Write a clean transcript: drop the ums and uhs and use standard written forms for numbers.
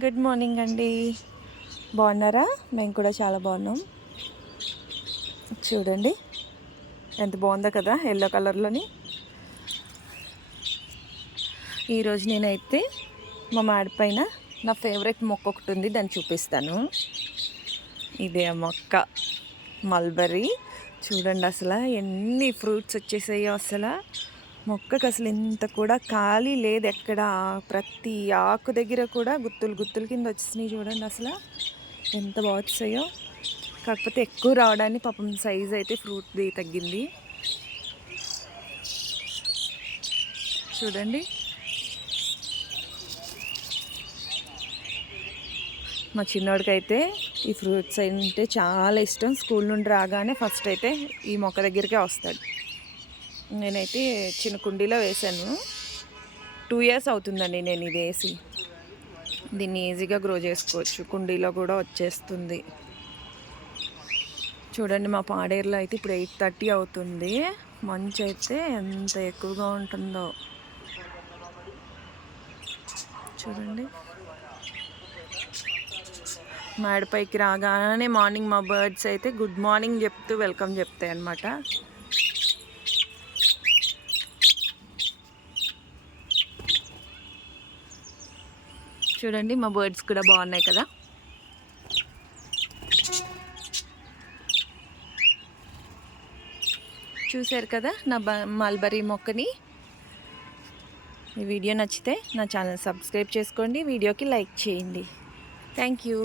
Good morning అండి. బాగున్నారా? మేము కూడా చాలా బాగున్నాం. చూడండి ఎంత బాగుందో కదా, ఎల్లో కలర్లోని. ఈరోజు నేనైతే మా మాడి పైన నా ఫేవరెట్ మొక్క ఒకటి ఉంది, దాన్ని చూపిస్తాను. ఇదే మొక్క మల్బరీ. చూడండి అసలు ఎన్ని ఫ్రూట్స్ వచ్చేసాయో. అసలు మొక్కకు అసలు ఇంత కూడా ఖాళీ లేదు ఎక్కడ. ప్రతి ఆకు దగ్గర కూడా గుత్తులు గుత్తులు కింద వచ్చేసినాయి. చూడండి అసలు ఎంత బాగా వచ్చాయో. కాకపోతే ఎక్కువ రావడానికి పాపం సైజ్ అయితే ఫ్రూట్ది తగ్గింది. చూడండి మా చిన్నోడికి అయితే ఈ ఫ్రూట్స్ అంటే చాలా ఇష్టం. స్కూల్ నుండి రాగానే ఫస్ట్ అయితే ఈ మొక్క దగ్గరికే వస్తాడు. నేనైతే చిన్న కుండీలో వేసాను. 2 years అవుతుందండి నేను ఇది వేసి. దీన్ని ఈజీగా గ్రో చేసుకోవచ్చు, కుండీలో కూడా వచ్చేస్తుంది. చూడండి మా పాడేరులో అయితే ఇప్పుడు 8:30 అవుతుంది. మంచు అయితే ఎంత ఎక్కువగా ఉంటుందో చూడండి. మాడిపైకి రాగానే మార్నింగ్ మా బర్డ్స్ అయితే గుడ్ మార్నింగ్ చెప్తూ వెల్కమ్ చెప్తాయి అన్నమాట. చూడండి మా బర్డ్స్ కూడా బాగున్నాయి కదా. చూశారు కదా నా మల్బరీ మొక్కని. ఈ వీడియో నచ్చితే నా ఛానల్ సబ్స్క్రైబ్ చేసుకోండి, వీడియోకి లైక్ చేయండి. Thank you.